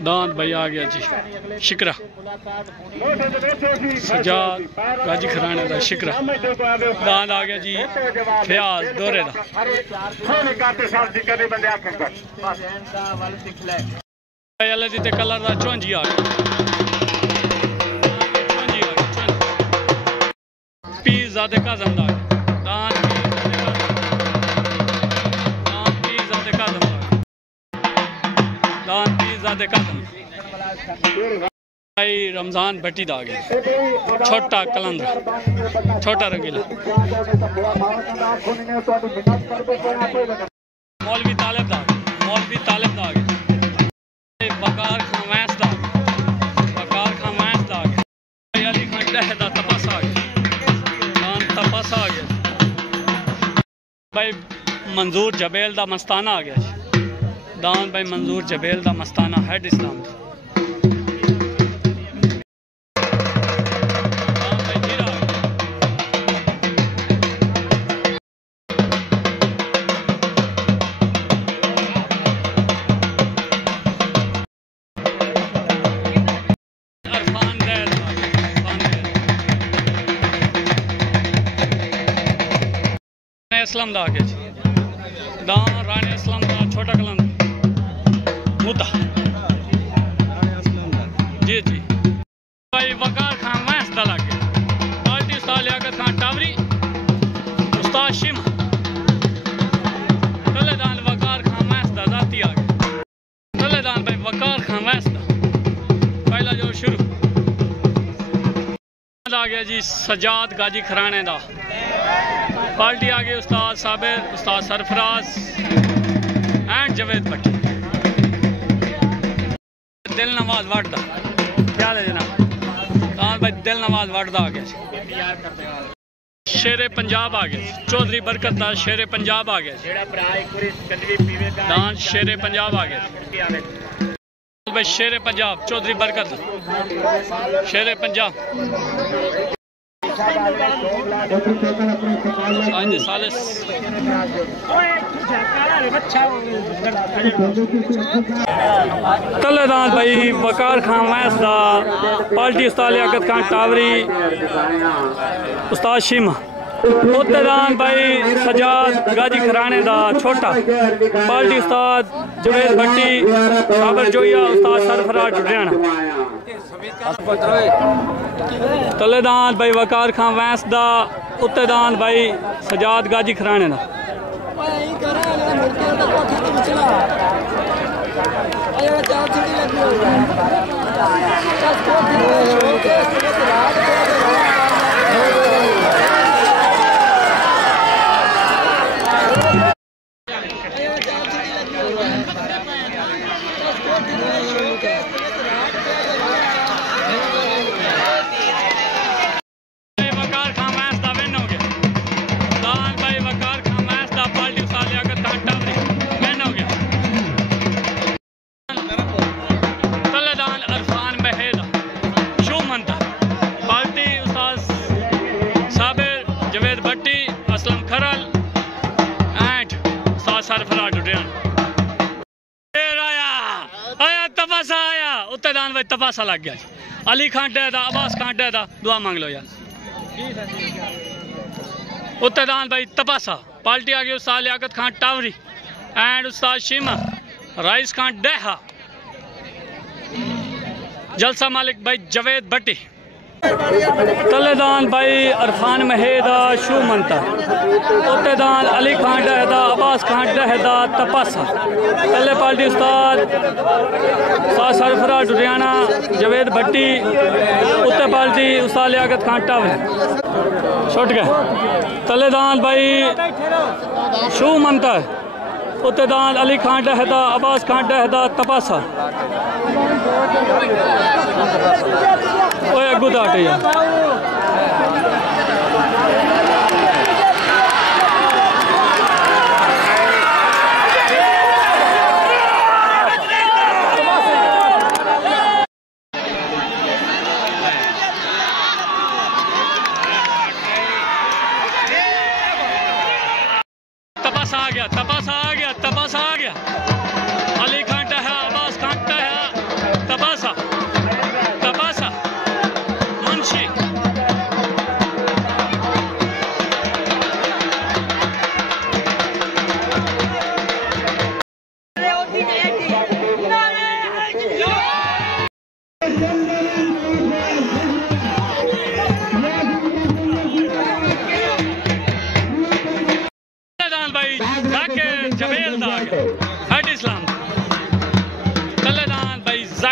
दांत भाई आ गया जी शिकरा सजाद गाजी खराने का शिकरा दांत आ गया जी फयाज दौरे का कलर का चौंजी आ गया पीस ज़्यादा काज़म दा दांत भाई रमजान भट्टी दा गया छोटा कलंदर छोटा रंगीला मौलवी तालिब दा बकार खां वैंस दा अली खां डह दा तपासा आ गया दान तपासा आ गया भाई मंजूर जबेल दा मस्ताना आ गया दान भाई मंजूर जबेल दा मस्ताना हेड इस्लाम इस्लाम दा आ गया दान रानी इस्लाम दा छोटा कलंदर मुद्दा जी जी भाई वकार खान वैंस दा लग गया पार्टी उस्ताद लियाकत खान टावरी उस्ताद शिमा तलेदान वकार खान वैंस दा जाती आ गया तलेदान भाई वकार खान वैंस दा पहला जो शुरू आ गया जी सजाद गाजी खराने दा पार्टी आ गई उस्ताद साबिर उस्ताद सरफराज एंड जवेद भट्टी दिल नवाज वाटदा क्या है जनाब भाई दिल नवाज वाटदा आ गया शेरे पंजाब आ गया चौधरी बरकत दा शेरे पंजाब आ गया दान शेरे पंजाब आ गया भाई शेरे पंजाब चौधरी बरकत शेरे पंजाब तलेदान भाई वकार खान वैंस दा पार्टी उस्ताद लियाकत खान टावरी उस्ताद शिमा उत्तेदान भाई सजाद गाजी खराने दा छोटा पार्टी उस्ताद जुनेद भट्टी साबर जोया उस्ताद सरफराज डुडियाना तलेदान भाई वकार खान वैंस दा उत्तेदान भाई सजाद गाजी खराने दा उत्तेदान भाई तपासा लग गया अली खान डे दा अब्बास खान डे दा दुआ मांग लो यार उत्तेदान भाई तपासा पार्टी आ गई उस्ताद Liaquat Khan Tawari and Ustad शिमा rice Khan डेहा जलसा मालिक भाई जवेद भट्टी तलेदान भाई अरफान महेदा शू मंता उत्तेदान अली खान डहदा अब्बास खान डहदा तपासा तले पार्टी उस्ताद सरफराज डुडियाना जवेद भट्टी उत्ते पार्टी उस्ताद लियाकत खान टावरी छुट गए तलेदान भाई शू मंता उत्तेदान अली खान डहदा अब्बास खान डहदा तपासा ओए अगू दाटे यार तपासा आ गया अली खान है अब्बास खान है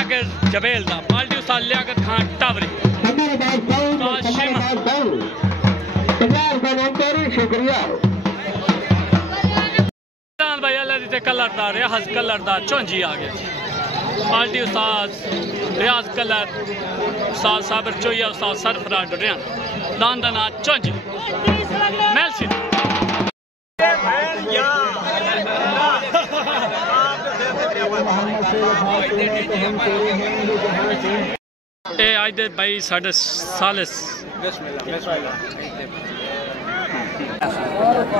जाकिर जबेल दा पार्टी उस्ताद लियाकत खान टावरी शुक्रिया भाई अल्लाह दी कलर दा रियाज कलर दा चौंजी आ गया पार्टी उस्ताद रियाज कलर उस्ताद साबिर चोइया उस्ताद सरफराज डुरियान दान दा नाम चौंजी मेलसी आज दे भाई साढ़े सालिस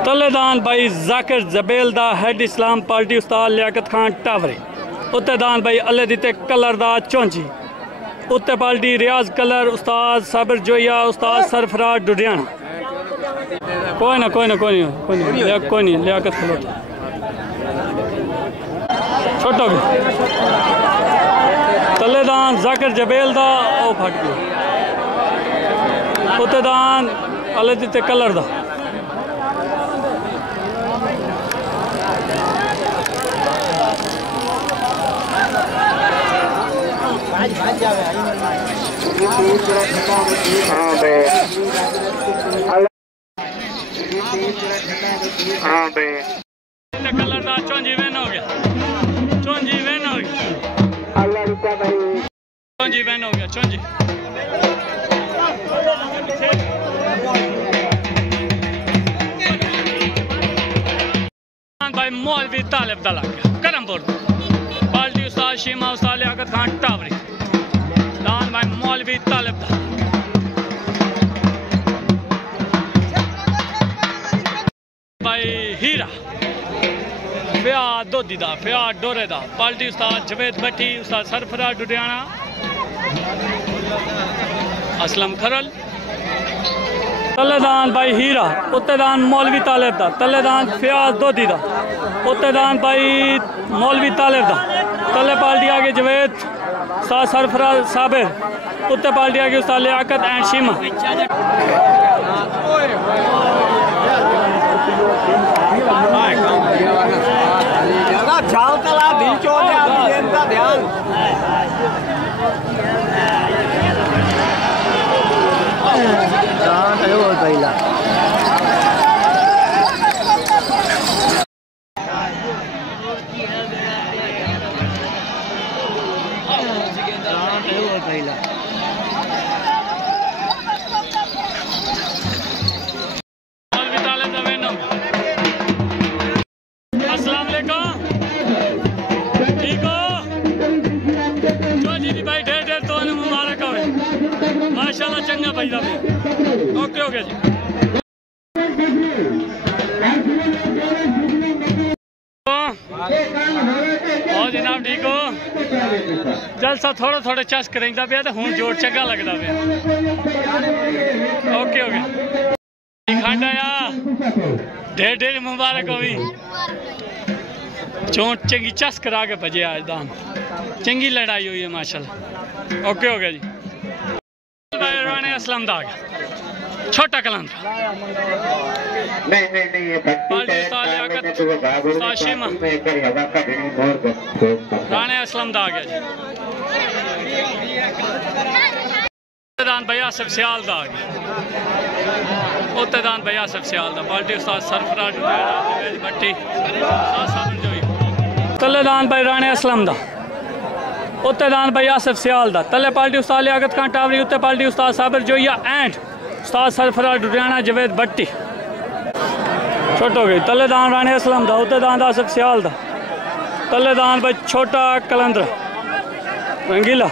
तलेदान भाई जाकिर जबेल दा हेड इस्लाम पार्टी उस्ताद लियाकत खान टावरी उत्ते दान भाई अल्लाह दी कलर दा चौंजी उत्ते पार्टी रियाज कलर उस्ताद साबिर जोइया उस्ताद सरफराज डुडियाना कोई ना लियाकत खलोता छोटो भी तलेदान जाकिर जबेल दा ओ फट गया उत्ते दान अल्लाह दी कलर दा कलर दा चौंजी वेन हो गया चौंजी वेन हो गया चौंजी भाई मौलवी तालिब दा लग गया करमपुर पार्टी उस्ताद शीमा उस्ताद लियाकत खान टावरी दान भाई मौलवी तालिब दा भाई हीरा फ्याद दोदी दा फ्याद डोरे दा पार्टी उस्ताद जवेद भट्टी उस्ताद सरफराज डुडियाना असलम खरल तलेदान भाई हीरा उत्तेदान मौलवी तालिब दा तलेदान फ्याद दोदी दा उत्तेदान भाई मौलवी तालिब दा तले पार्टी आगे जवेद उस्ताद सरफराज साबिर उत्ते पार्टी आगे उस्ताद लियाकत एंड शीमा झालकला दिल चोर का ध्यान पहला माशाल्लाह चंगा भाई साहब ओके ओके जी और जनाब ठीक हो जलसा थोड़ा थोड़ा चस करेंदा पे तो हुन जोड़ चंगा लगदा पे ओके ओके खांडा या ढेर मुबारक होवी चोट चंगी चस करा के भजे आज दान चंगी लड़ाई हुई है माशाल्लाह ओके ओके जी राणे असलम दाग छोटा कलंद नहीं राणे असलम दाग है उत्तेदान भैया सब सियाल दाग उत्तेदान भैया सब सियाल दा पार्टी उस्ताद सरफराज भट्टी तलेदान भाई राणे असलम दा उत्तेदान भाई आसिफ सियाल दा तले पार्टी उस्ताद लियाकत खान टावरी उत्ते पार्टी उस्ताद साबिर जोइया एंड उस्ताद सरफराज डुडियाना जवेद भट्टी छोटो गई तलेदान राणे असलम दा उत्तेदान आसिफ सियाल दा तलेदान भाई छोटा कलंदर रंगीला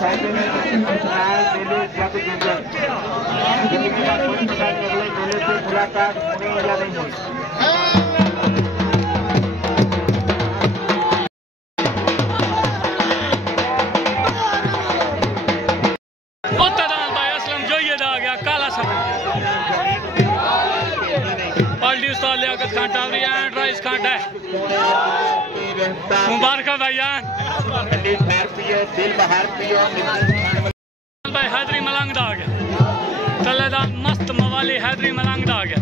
फायदे में मेले जब जिंदगी के बाद कोई पता नहीं अगले मेले से मुलाकात होनी या नहीं हुई। लियाकत खान टावरी एंड राइस खान है मुबारक भाईजान भाई हैदरी मलंग दा आ गया तलेदान मस्त मवाली हैदरी मलंग दा आ गया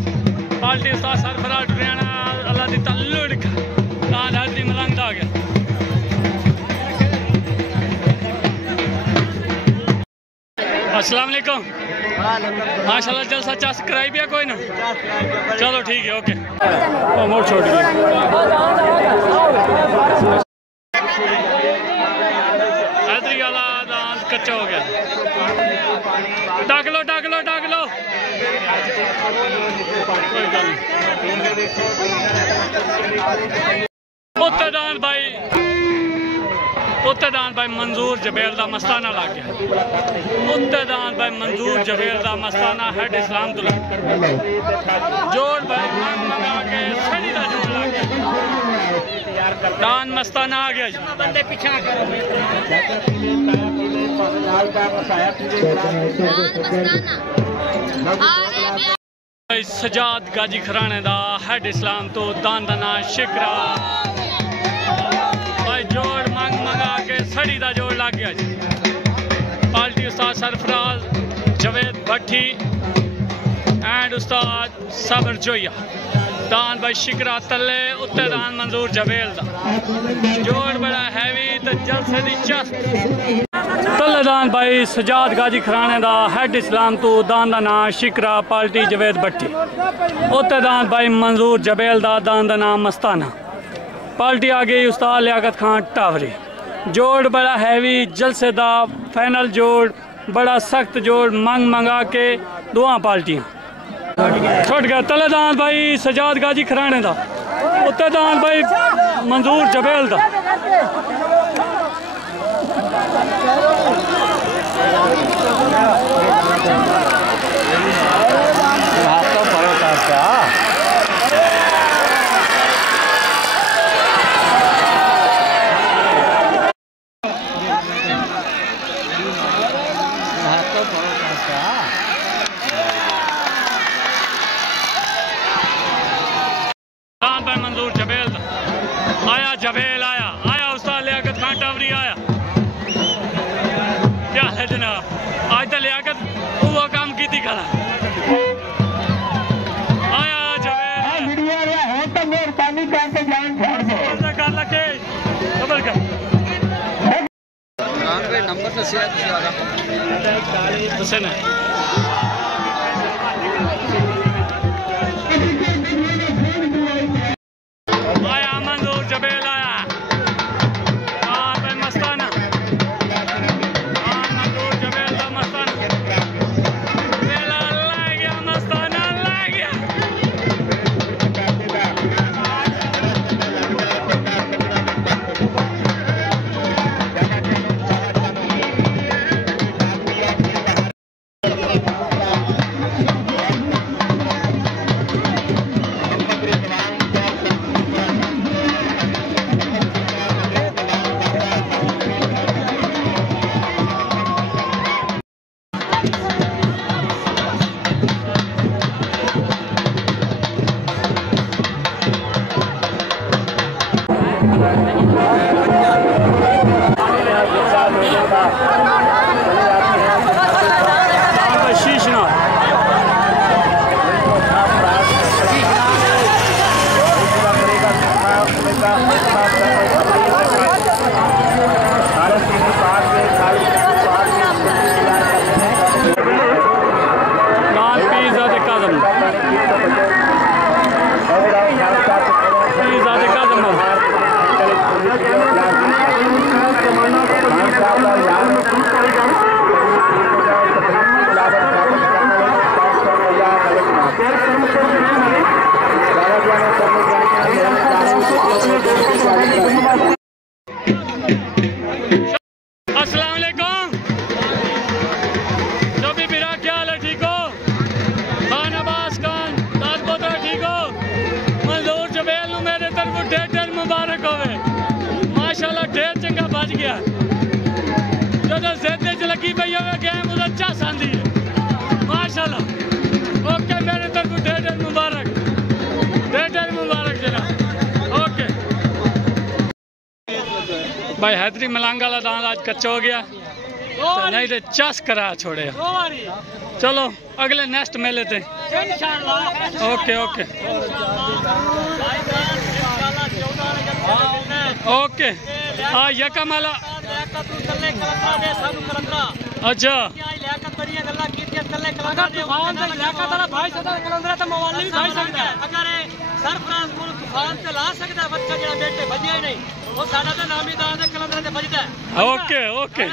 पार्टी उस्ताद सरफराज हरियाणा अल्लाह दी तल्लुड़ दान हैदरी मलंग दा आ गया। अस्सलाम वालेकुम माशाल्लाह जलसा चास कराई भी है कोई ना चलो ठीक है ओके मोड़ छोड़ दिया हैदरी वाला दांत कच्चा हो गया डाक लो डाक लो डाक लो कोई गल उत्तरदान भाई उत्तरदान भाई मंजूर जबेल दा मस्ताना लग गया उत्तरदान भाई मंजूर जबेल दा मस्ताना हेड इस्लाम तो लग जोड़ भाई मंगा के सही दा जोड़ लग गया दान मस्ताना आ गया जी बंदे पीछे भाई सजाद गाजी खराने दा हेड इस्लाम तो दान दना शिकरा जोड़ मंग मंगा के सड़ी दा जोड़ लग गया जी party Ustad Sarfaraz Javed Bhatti and उस्ताद सबर जोया दान भाई शिकरा तले उत्ते दान मंजूर जवेल दा जोड़ बड़ा हैवी तो जलसे दी चस्त तले दान भाई सजाद गाजी खराने दा हेड इस्लाम तो दान दा नाम शिकरा पार्टी जवेद भट्टी उत्ते दान भाई मंजूर जवेल दा दान दा नाम मस्ताना पार्टी आ गई उस्ताद लियाकत खान टावरी जोड़ बड़ा हैवी जलसेदा फाइनल जोड़ बड़ा सख्त जोड़ मंग मंगा के दुआ पार्टियां छुट गया तलेदान भाई सजाद गाजी खराने दा उत्तेदान भाई मंजूर जबेल दा मंजूर जबेल आया जबेल आया आया उस्ताद लियाकत खान टावरी आया क्या है जनाब आज तो लियाकत वो काम की थी खड़ा आया जबेल मेहरबानी करके जान छोड़ दो कर लगे खबर कर नंबर तो शेयर ना जबेल आया भाई मस्ताना मंजूर जबेल दा मस्ताना मेला ला गया मस्ताना ला गया जो ज़िद च लगी पई होवे गेम उदा चस आंदी है माशाल्लाह। ओके मेरे तरफ ढेर मुबारक जनाब। ओके भाई हैदरी मलंग वाला दान आज कच्चा हो गया तो नहीं तो चस करा छोड़े। चलो अगले नेक्स्ट मेले थे। ओके ओके ओके हाँ यकम वाला अच्छा ओके ओके